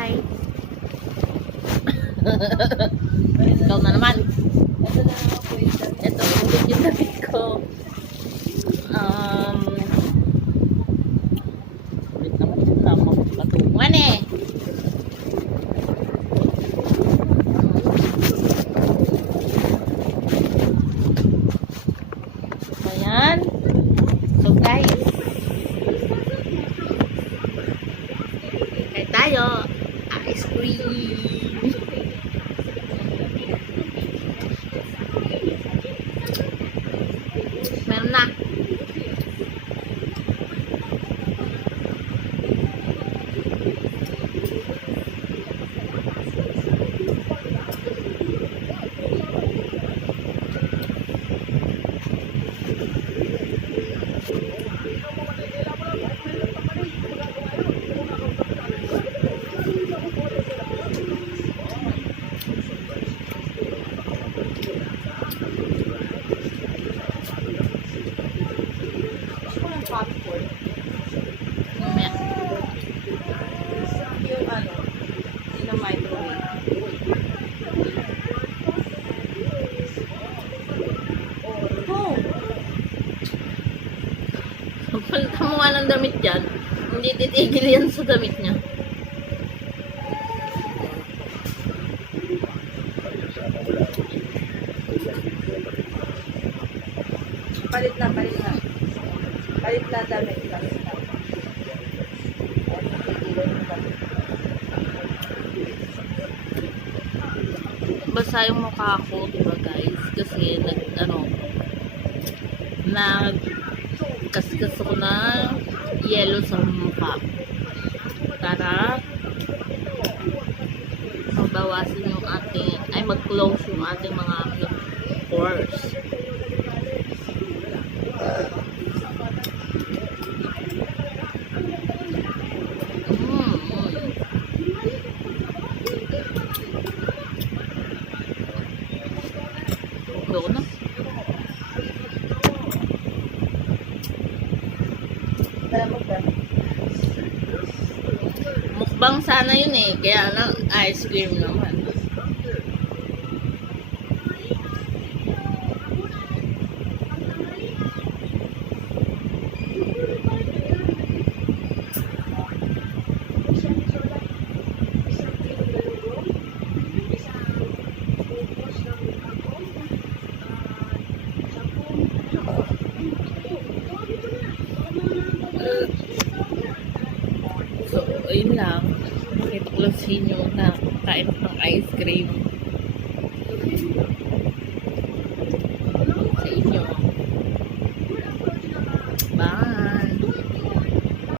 guys. Ikaw na naman. Ito ulit yung damit ko. Ulit naman yung tama patungan eh. Ayan. So guys, kain tayo. Ice cream. Meron na. Popcorn. Mamaya. Yung ano, in a microwave. Oh! Pagpalitan mo nga ng damit dyan, hindi titigil yan sa damit niya. Palit na, palit na. Palit na damit. Basa yung mukha ko, diba guys? Kasi kaskas ako na yellow sa mukha. Para mabawasan yung mag-close yung ating mga pores. Loko na. Mukbang sana yun eh. Kaya lang ice cream naman. So, ayun lang. Nakita ko lang sa inyo na kain ng ice cream. Sa inyo. Bye!